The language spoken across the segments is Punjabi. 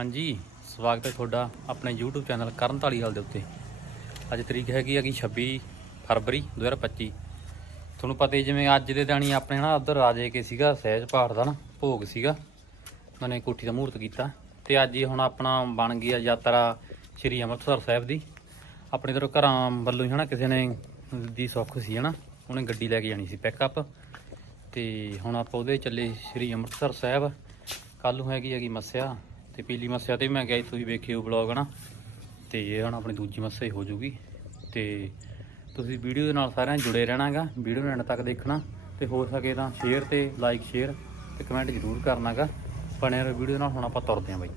ਹਾਂਜੀ, ਸਵਾਗਤ ਹੈ ਤੁਹਾਡਾ ਆਪਣੇ YouTube ਚੈਨਲ ਕਰਨ ਢਾਲੀਵਾਲ ਦੇ ਉੱਤੇ। ਅੱਜ ਤਰੀਕ ਹੈਗੀ ਹੈਗੀ 26 ਫਰਵਰੀ 2025 ਤੁਹਾਨੂੰ ਪਤਾ ਹੀ ਜਿਵੇਂ ਅੱਜ ਦੇ ਦਿਨ ਹੀ ਆਪਣੇ ਨਾ ਉਧਰ ਰਾਜੇ ਕੇ ਸੀਗਾ, ਸਹਿਜ ਪਹਾੜ ਦਾ ਨਾ, ਭੋਗ ਸੀਗਾ। ਉਹਨਾਂ ਨੇ ਕੋਠੀ ਦਾ ਮਹੂਰਤ ਕੀਤਾ। ਤੇ ਅੱਜ ਹੀ ਹੁਣ ਆਪਣਾ ਬਣ ਗਈ ਆ ਯਾਤਰਾ ਸ੍ਰੀ ਅੰਮ੍ਰਿਤਸਰ ਸਾਹਿਬ ਦੀ। ਆਪਣੇ ਇਧਰ ਘਰਾਂ ਵੱਲੋਂ ਹੀ ਹਨਾ, ਕਿਸੇ ਨੇ ਦੀ ਸੁੱਖ ਸੀ ਹਨਾ, ਉਹਨੇ ਗੱਡੀ ਲੈ ਕੇ ਜਾਣੀ ਸੀ ਪਿਕਅਪ ਤੇ ਹੁਣ ਆਪਾਂ ਉਹਦੇ ਚੱਲੇ ਸ੍ਰੀ ਅੰਮ੍ਰਿਤਸਰ ਸਾਹਿਬ। ਕੱਲ ਨੂੰ ਹੈਗੀ ਹੈਗੀ ਮੱਸਿਆ। ਤੇ ਪੀਲੀ ਮੱਸਿਆ ਤੇ ਵੀ ਮੈਂ ਗਿਆ ਸੀ, ਤੁਸੀਂ ਵੇਖਿਓ ਵਲੌਗ ਨਾ ਤੇ ਇਹ ਹੁਣ ਆਪਣੀ ਦੂਜੀ ਮੱਸਿਆ ਹੀ ਹੋ ਜੂਗੀ। ਤੇ ਤੁਸੀਂ ਵੀਡੀਓ ਦੇ ਨਾਲ ਸਾਰਿਆਂ ਜੁੜੇ ਰਹਿਣਾਗਾ ਵੀਡੀਓ ਨੂੰ ਐਂਡ ਤੱਕ ਦੇਖਣਾ। ਤੇ ਹੋ ਸਕੇ ਤਾਂ ਸ਼ੇਅਰ ਤੇ ਲਾਈਕ ਸ਼ੇਅਰ ਤੇ ਕਮੈਂਟ ਜ਼ਰੂਰ ਕਰਨਾਗਾ। ਬਣੇ ਰਹੋ ਵੀਡੀਓ ਨਾਲ ਹੁਣ ਆਪਾਂ ਤੁਰਦੇ ਆਂ ਬਾਈ।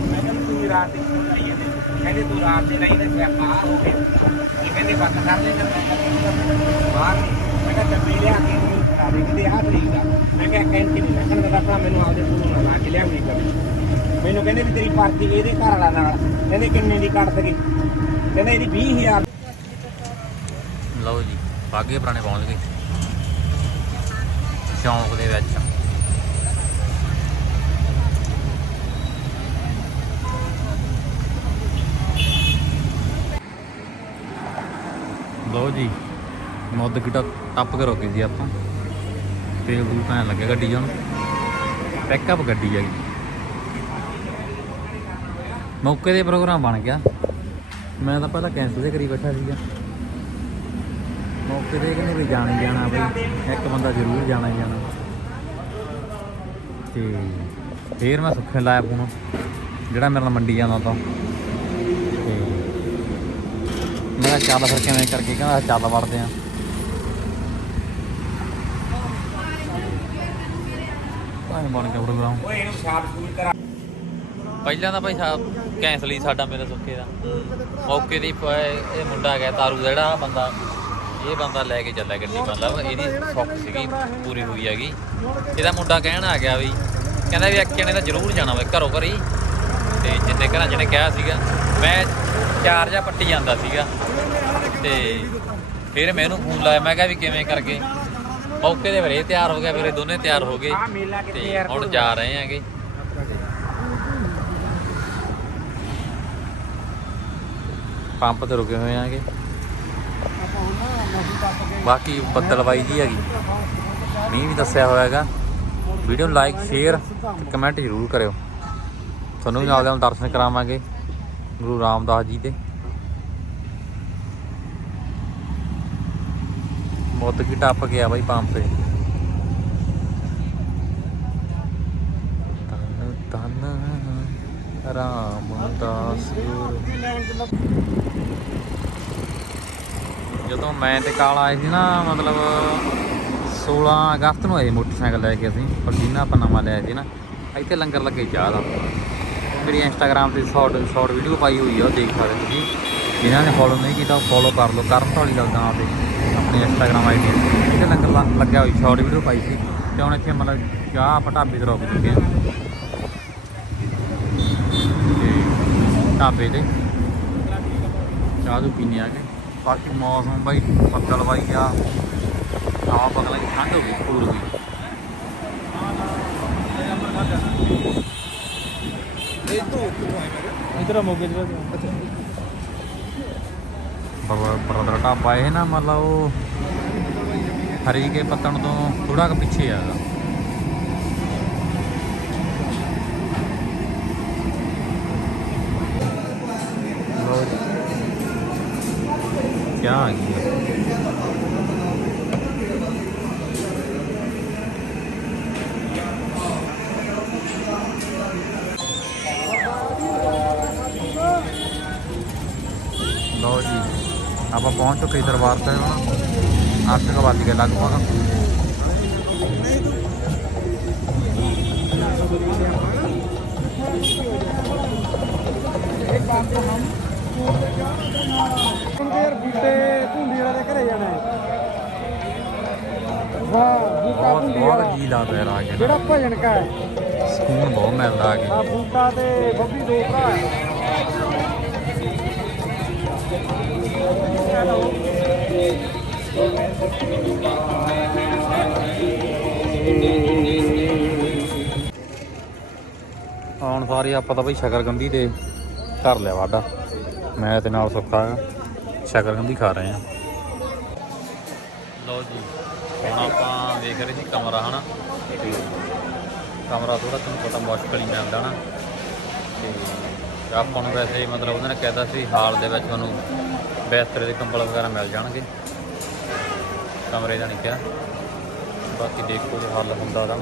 ਮੈਂ ਕਿਹਾ ਤੂੰ ਰਾਤ ਦੀ ਸੁਣ ਲਈ ਇਹਨੇ ਕਹਿੰਦੇ ਤੂੰ ਰਾਤ ਦੇ ਲਈ ਤੇ ਸਿਆਪਾ ਹੋ ਗਿਆ ਇਹ ਕਹਿੰਦੇ ਬੰਦ ਕਰ ਦੇ ਮੈਂ ਕਿਹਾ ਬਾਹਰ ਨਹੀਂ। ਮੈਂ ਕਿਹਾ ਚੱਲ ਲਿਆ ਕੇ ਮੈਨੂੰ ਕਰਾ ਦੇ ਕਹਿੰਦੇ ਆਹ ਤਰੀਕ ਦਾ। ਮੈਂ ਕਿਹਾ ਕੈਂਟੀ ਨਹੀਂ ਰੱਖਣ ਦਾ ਭਰਾ ਮੈਨੂੰ ਆਪਦੇ ਫੋਨ ਨਾਲ ਲਾ ਕੇ ਲਿਆ ਨਹੀਂ ਕਰ ਮੈਨੂੰ ਕਹਿੰਦੇ ਵੀ ਤੇਰੀ ਪਰਚੀ ਇਹਦੇ ਘਰ ਵਾਲਾ ਨਾਲ ਕਹਿੰਦੇ ਕਿੰਨੇ ਦੀ ਕੱਟ ਸਕੇ? ਕਹਿੰਦੇ ਇਹਦੀ 20000 ਲਓ ਜੀ, ਬਾਗੇ ਪੁਰਾਣੇ ਪਹੁੰਚ ਗਏ ਸ਼ੌਂਕ ਦੇ ਵਿੱਚ। ਲਓ ਜੀ, ਮੁੱਦ ਕਿਟਾ ਟੱਪ ਕੇ ਰੋਕੇ ਸੀ ਆਪਾਂ। ਤੇਲ ਦੂਰ ਪੈਣ ਲੱਗਿਆ ਗੱਡੀ ਜਾਨ ਪਿਕਅਪ ਗੱਡੀ ਹੈਗੀ। ਮੌਕੇ ਦੇ ਪ੍ਰੋਗਰਾਮ ਬਣ ਗਿਆ। ਮੈਂ ਤਾਂ ਪਹਿਲਾਂ ਕੈਂਸਲ ਜੇ ਕਰੀ ਬੈਠਾ ਸੀਗਾ। ਮੌਕੇ ਤੇ ਕਹਿੰਦੇ ਵੀ ਜਾਣਾ ਹੀ ਜਾਣਾ ਬਈ ਇੱਕ ਬੰਦਾ ਜ਼ਰੂਰ ਜਾਣਾ ਹੀ ਜਾਣਾ। ਤੇ ਫੇਰ ਮੈਂ ਸੁੱਖੇ ਲਾਇਆ ਫੋਨ ਜਿਹੜਾ ਮੇਰੇ ਨਾਲ ਮੰਡੀ ਜਾਂਦਾ ਤਾਂ। ਤੇ ਮੈਂ ਚੱਲ ਫਿਰ ਕਿਵੇਂ ਕਰਕੇ ਕਹਿੰਦਾ ਚੱਲ ਵੜਦੇ ਆ। ਭਾਈ ਬਣ ਗਿਆ ਪ੍ਰੋਗਰਾਮ। ਓਏ ਇਹਨੂੰ ਸਾਫ਼ ਸੂਲ ਕਰਾ। ਪਹਿਲਾਂ ਤਾਂ ਭਾਈ ਸਾਹਿਬ ਕੈਂਸਲ ਹੀ ਸਾਡਾ ਮੇਰੇ ਸੁੱਖੇ ਦਾ। ਮੌਕੇ ਦੀ ਪ- ਇਹ ਮੁੰਡਾ ਗਿਆ ਤਾਰੂ ਦਾ ਜਿਹੜਾ ਬੰਦਾ ਇਹ ਬੰਦਾ ਲੈ ਕੇ ਚੱਲਿਆ ਗੱਡੀ ਮਤਲਬ ਇਹਦੀ ਸੁੱਖ ਸੀਗੀ ਪੂਰੀ ਹੋਈ ਹੈਗੀ। ਇਹਦਾ ਮੁੰਡਾ ਕਹਿਣ ਆ ਗਿਆ ਵੀ ਕਹਿੰਦਾ ਵੀ ਜਣੇ ਤਾਂ ਜ਼ਰੂਰ ਜਾਣਾ ਵੇ ਘਰੋਂ ਘਰੀ। ਤੇ ਜਿੰਨੇ ਘਰਾਂ ਜਿਹਨੇ ਕਿਹਾ ਸੀਗਾ ਮੈਂ ਚਾਰ ਜਾਂ ਪੱਟੀ ਜਾਂਦਾ ਸੀਗਾ। ਤੇ ਫਿਰ ਮੈਂ ਇਹਨੂੰ ਫੋਨ ਲਾਇਆ ਮੈਂ ਕਿਹਾ ਵੀ ਕਿਵੇਂ ਕਰਕੇ। ਮੌਕੇ ਦੇ ਫਿਰ ਇਹ ਤਿਆਰ ਹੋ ਗਿਆ ਫਿਰ ਇਹ ਦੋਨੇ ਤਿਆਰ ਹੋ ਗਏ। ਤੇ ਹੁਣ ਜਾ ਰਹੇ ਆਂਗੇ ਪੰਪ ਤੇ ਰੁਕੇ ਹੋਏ ਆਂਗੇ। ਬਾਕੀ ਬੱਦਲਵਾਈ ਜੀ ਹੈਗੀ। ਮੀਂਹ ਵੀ ਦੱਸਿਆ ਹੋਇਆ ਹੈਗਾ ਵੀਡੀਓ ਨੂੰ ਲਾਈਕ ਸ਼ੇਅਰ ਤੇ ਕਮੈਂਟ ਜ਼ਰੂਰ ਕਰਿਓ। ਤੁਹਾਨੂੰ ਵੀ ਨਾਲ ਦੇ ਦਰਸ਼ਨ ਕਰਾਵਾਂਗੇ ਗੁਰੂ ਰਾਮਦਾਸ ਜੀ ਦੇ। ਮੁੱਦ ਕੀ ਟੱਪ ਗਿਆ ਬਾਈ ਪੰਪ ਤੇ। ਤਨ ਤਨ ਰਾਮਦਾਸ ਗੁਰੂ। ਜਦੋਂ ਮੈਂ ਤੇ ਕਾਲ ਆਏ ਸੀ ਨਾ, ਮਤਲਬ 16 ਅਗਸਤ ਨੂੰ ਆਏ ਮੋਟਰਸਾਈਕਲ ਲੈ ਕੇ ਅਸੀਂ ਪਰਦੀਨਾ ਆਪਾਂ ਨਵਾਂ ਲਿਆ ਸੀ ਨਾ। ਇੱਥੇ ਲੰਗਰ ਲੱਗੇ ਚਾਹ ਦਾ। ਮੇਰੀ ਇੰਸਟਾਗ੍ਰam ਤੇ ਸ਼ਾਰਟ ਸ਼ਾਰਟ ਵੀਡੀਓ ਪਾਈ ਹੋਈ ਆ, ਉਹ ਦੇਖ ਸਕਦੇ ਤੁਸੀਂ। ਜਿਨ੍ਹਾਂ ਨੇ ਫੋਲੋ ਨਹੀਂ ਕੀਤਾ, ਉਹ ਫੋਲੋ ਕਰ ਲਓ, ਕਰਨ ਢਾਲੀ ਗੱਲ ਦਾ ਤੇ ਆਪਣੀ ਇੰਸਟਾਗ੍ਰam ਆਈਡੀ ਇੱਥੇ ਲੰਗਰ ਲ- ਲੱਗਿਆ ਹੋਈ ਸ਼ਾਰਟ ਵੀਡੀਓ ਪਾਈ ਸੀ। ਤੇ ਹੁਣ ਇੱਥੇ ਮਤਲਬ ਚਾਹ ਆਪਾਂ ਢਾਬੇ ਤੇ ਰੋਕ ਚੁੱਕੇ ਹਾਂ ਤੇ ਢਾਬੇ ਤੇ ਚਾਹ ਤੋਂ ਪੀਣੇ ਆ ਕੇ। ਬਾਕੀ ਮੌਸਮ ਬਾਈ ਬੱਦਲ ਬਾਈ ਆ। ਹਵਾ ਬਗਲਾ ਦੀ ਠੰਡ ਹੋ ਗਈ ਪੂਰ ਗਈ। ਇਧਰ ਮੋਗੇ ਜਿਹੜਾ ਬਰਦਰ ਢਾਬਾ ਇਹ ਨਾ ਮਤਲਬ ਉਹ ਹਰੀ ਕੇ ਪੱਤਣ ਤੋਂ ਥੋੜਾ ਕੁ ਪਿੱਛੇ ਆ। ਕੀ ਆ ਗਈ ਲਓ ਜੀ ਆਪਾਂ ਪਹੁੰਚ ਚੁੱਕੇ ਦਰਬਾਰ ਸਾਹਿਬ ਹੁਣ ਅੱਠ ਕੁ ਵੱਜ ਗਏ ਲਗਭਗ ਯਾਰ ਭੁੰਡੀ ਬਹੁਤ ਵਾਲਾ ਜੀ ਲੱਗਦਾ ਯਾਰ ਆ ਕੇ ਜਿਹੜਾ ਭਜਨ ਕਾ ਹੈ? ਸਕੂਨ ਬਹੁਤ ਮਿਲਦਾ ਆ ਕੇ। ਆ ਬੂਟਾ ਤੇ ਬੱਬੀ ਦੋ ਭਰਾ ਹੈ। ਹੁਣ ਸਾਰੇ ਆਪਾਂ ਤਾਂ ਬਈ ਸ਼ਕਰਗੰਦੀ ਤੇ ਕਰ ਲਿਆ ਵਾਡਾ ਮੈਂ ਤੇ ਨਾਲ ਸੁੱਖਾ ਸ਼ਕਰਗੰਦੀ ਖਾ ਰਹੇ ਆ। ਲਓ ਜੀ ਹੁਣ ਆਪਾਂ ਦੇਖ ਰਹੇ ਸੀ ਕਮਰਾ ਹਨਾ? ਕਮਰਾ ਥੋੜਾ ਤੁਹਾਨੂੰ ਪਤਾ ਮੁਸ਼ਕਲ ਹੀ ਮਿਲਦਾ ਨਾ। ਤੇ ਆਪਾਂ ਨੂੰ ਵੈਸੇ ਮਤਲਬ ਉਹਨਾਂ ਨੇ ਕਹਿਤਾ ਸੀ ਹਾਲ ਦੇ ਵਿੱਚ ਤੁਹਾਨੂੰ ਬਿਸਤਰੇ ਦੇ ਕੰਬਲ ਵਗੈਰਾ ਮਿਲ ਜਾਣਗੇ। ਕਮਰੇ ਦਾ ਨਹੀਂ ਕਿਹਾ। ਬਾਕੀ ਦੇਖੋ ਜੇ ਹੱਲ ਹੁੰਦਾ ਤਾਂ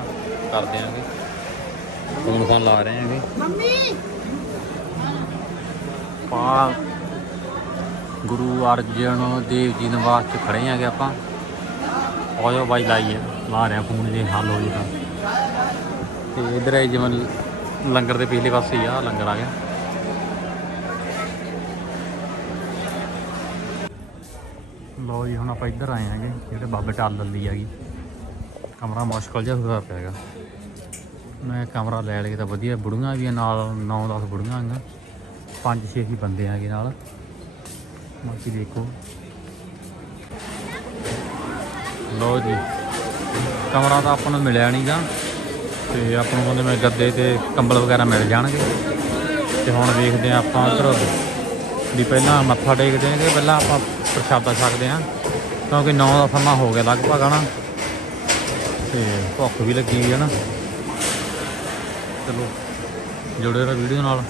ਕਰ ਦਿਆਂਗੇ ਫੋਨ ਫੋਨ ਲਾ ਰਹੇ ਆਂਗੇ। ਮੰਮੀ! ਪਾ ਗੁਰੂ ਅਰਜਨ ਦੇਵ ਜੀ ਨਿਵਾਸ ਚ ਖੜੇ ਆਂਗੇ ਆਪਾਂ। ਆਜੋ ਬਾਈ ਲਾਈਏ। ਲਾ ਰਿਹਾ ਆ ਫੋਨ ਜੇ, ਹੱਲ ਹੋ ਜੇ ਤਾਂ। ਤੇ ਇਧਰ ਹੈ ਜਿਵੇਂ ਲੰਗਰ ਦੇ ਪਿਛਲੇ ਪਾਸੇ ਹੀ ਆ, ਲੰਗਰ ਆ ਗਿਆ। ਲੋ ਜੀ, ਹੁਣ ਆਪਾਂ ਇੱਧਰ ਆਏ ਆਂਗੇ ਜਿਹੜੇ ਬਾਬੇ ਢਾਲ ਦੀ ਹੈਗੀ। ਕਮਰਾ ਮੁਸ਼ਕਲ ਜਿਹਾ ਹੋਇਆ ਪਿਆ ਹੈਗਾ। ਮੈਂ ਕਮਰਾ ਲੈ ਲਿਆ ਤਾਂ ਵਧੀਆ, ਬੁੜੀਆਂ ਵੀ ਆ ਨਾਲ 9-10 ਬੁੜੀਆਂ ਆਈਆਂ 5-6 ਹੀ ਬੰਦੇ ਆਗੇ ਨਾਲ। ਬਾਕੀ ਦੇਖੋ। ਲੋ ਜੀ। ਕਮਰਾ ਤਾਂ ਆਪਾਂ ਨੂੰ ਮਿਲਿਆ ਨਹੀਂਗਾ ਤੇ ਆਪਾਂ ਨੂੰ ਕਹਿੰਦੇ ਮੈਂ ਗੱਦੇ ਤੇ ਕੰਬਲ ਵਗੈਰਾ ਮਿਲ ਜਾਣਗੇ। ਤੇ ਹੁਣ ਵੇਖਦੇ ਆ ਆਪਾਂ ਉਧਰ ਵੀ ਪਹਿਲਾਂ ਮੱਥਾ ਟੇਕਦੇ ਆਂਗੇ ਪਹਿਲਾਂ ਆਪਾਂ ਪ੍ਰਸ਼ਾਦਾ ਛਕਦੇ ਆਂ ਕਿਉਂਕਿ 9 ਦਾ ਸਮਾਂ ਹੋ ਗਿਆ ਲਗਭਗ ਹਨਾ। ਤੇ ਭੁੱਖ ਵੀ ਲੱਗੀ ਹੈ ਨਾ। ਚਲੋ, ਜੁੜੇ ਰਹੋ ਵੀਡੀਓ ਨਾਲ।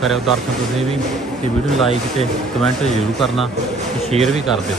ਕਰਿਓ ਦਰਸ਼ਨ ਤੁਸੀਂ ਵੀ, ਤੇ ਵੀਡੀਓ ਲਾਈਕ ਤੇ ਕਮੈਂਟ ਜ਼ਰੂਰ ਕਰਨਾ ਤੇ ਸ਼ੇਅਰ ਵੀ ਕਰ ਦਿਓ।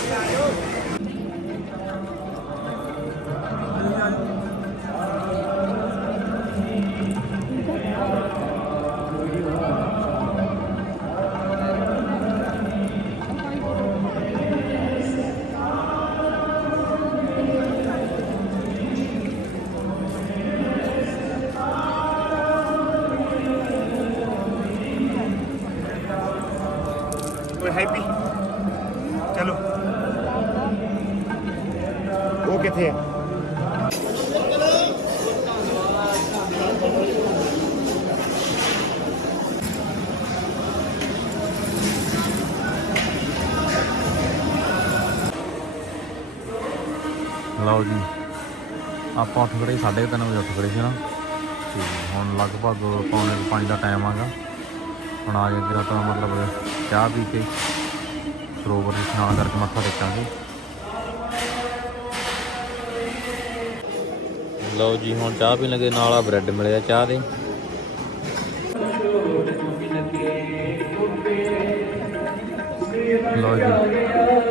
ਲਓ ਜੀ। ਆਪਾਂ ਉੱਠ ਖੜੇ 3:30 ਵਜੇ ਉੱਠ ਖੜੇ ਸੀ ਨਾ। ਤੇ ਹੁਣ ਲਗਭਗ ਪੌਣੇ 5 ਦਾ ਟਾਈਮ ਆਗਾ ਹੁਣ ਆ ਗਏ ਜਿਹੜਾ ਤਾਂ ਮਤਲਬ ਚਾਹ ਪੀ ਕੇ ਸਰੋਵਰ ਦੇ ਇਸ਼ਨਾਨ ਕਰਕੇ ਮੱਥਾ ਟੇਕਾਂਗੇ। ਲਓ ਜੀ, ਹੁਣ ਚਾਹ ਪੀਣ ਲੱਗੇ, ਨਾਲ ਆ ਬ੍ਰੈਡ ਮਿਲਿਆ ਚਾਹ ਦੇ। ਲਓ ਜੀ,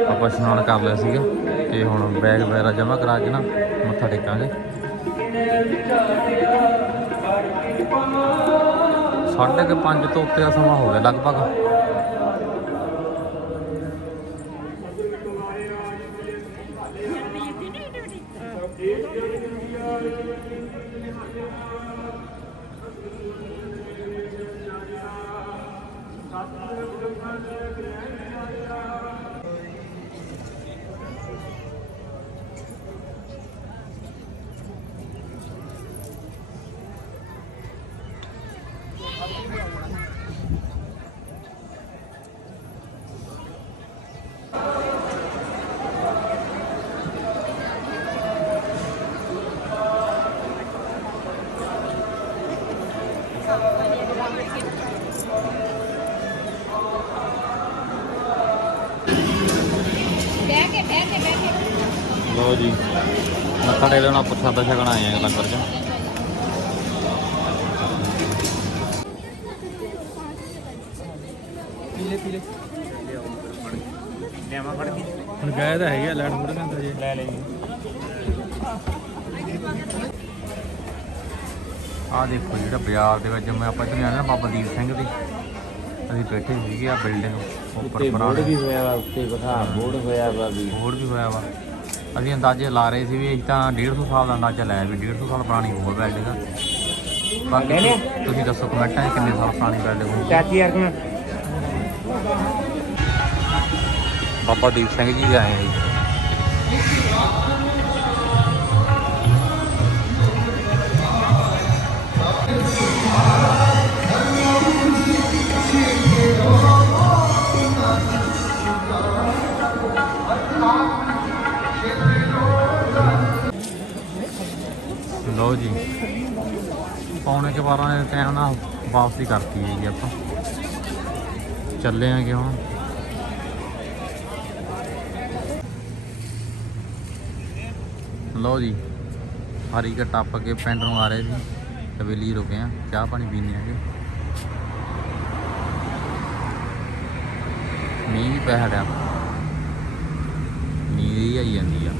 ਆਪਾਂ ਇਸ਼ਨਾਨ ਕਰ ਲਿਆ ਸੀਗਾ। ਤੇ ਹੁਣ ਬੈਗ ਵਗੈਰਾ ਜਮ੍ਹਾਂ ਕਰਾ ਕੇ ਨਾ ਮੱਥਾ ਟੇਕਾਂਗੇ। ਸਾਢੇ ਕੁ ਪੰਜ ਤੋਂ ਉੱਤੇ ਦਾ ਸਮਾਂ ਹੋ ਗਿਆ ਲਗਭਗ। ਲਓ ਜੀ। ਮੱਥਾ ਟੇਕ ਲੈਣਾ ਪ੍ਰਸ਼ਾਦਾ ਛਕਣ ਆਏ ਆ ਲੰਗਰ 'ਚ। ਲਿਆਵਾਂ ਫੜ ਕੇ ਹੁਣ ਗਏ ਤਾਂ ਹੈਗੇ ਲੈਟ ਥੋੜਾ ਘੰਟਾ ਜੇ। ਲੈ ਲੈ ਆਹ ਦੇਖੋ ਜਿਹੜਾ ਬਾਜ਼ਾਰ ਦੇ ਵਿੱਚ ਮੈਂ ਆਪਾਂ ਇੱਥੇ ਆਏ ਨਾ ਬਾਬਾ ਦੀਪ ਸਿੰਘ ਦੀ। ਅਸੀਂ ਬੈਠੇ ਸੀਗੇ ਆ ਬਿਲਡਿੰਗ ਉੱਪਰ ਪੁਰਾਣੀ ਵੀ ਹੋਇਆ ਵਾ ਉੱਤੇ ਬਖਾ ਬੋਰਡ ਹੋਇਆ ਵਾ ਵੀ। ਹੋਰ ਵੀ ਹੋਇਆ ਵਾ। ਅਸੀਂ ਅੰਦਾਜ਼ੇ ਲਾ ਰਹੇ ਸੀ ਵੀ ਅਸੀਂ ਤਾਂ 150 ਸਾਲ ਦਾ ਅੰਦਾਜ਼ਾ ਲਾਇਆ ਵੀ 150 ਸਾਲ ਪੁਰਾਣੀ ਹੋਊ ਬਿਲਡਿੰਗ। ਬਾਕੀ ਲਿਆ? ਤੁਸੀਂ- ਦੱਸੋ ਕਮੈਂਟਾਂ 'ਚ ਕਿੰਨੇ ਸਾਲ ਪੁਰਾਣੀ ਬਿਲਡਿੰਗ ਹੋਊ। ਚਾਚੀ ਯਾਰ ਕਿਵੇਂ? ਬਾਬਾ ਦੀਪ ਸਿੰਘ ਜੀ ਦੇ ਆਏ ਆ ਜੀ। ਲਓ ਜੀ। ਪੌਣੇ ਕੇ 12 ਦੇ ਟਾਈਮ ਨਾਲ ਵਾਪਸੀ ਕਰਤੀ ਹੈ ਜੀ ਆਪਾਂ। ਚੱਲੇ ਆਂਗੇ ਹੁਣ। ਲਓ ਜੀ, ਹਰੀ ਕਾ ਟੱਪ ਕੇ ਪਿੰਡ ਨੂੰ ਆ ਰਹੇ ਸੀ। ਹਵੇਲੀ ਰੁਕੇ ਆ ਚਾਹ ਪਾਣੀ ਪੀਣੇ ਆਗੇ ਮੀਂਹ ਵੀ ਪੈ ਹਟਿਆ ਨੀਂਦ ਹੀ ਆਈ ਜਾਂਦੀ ਆ।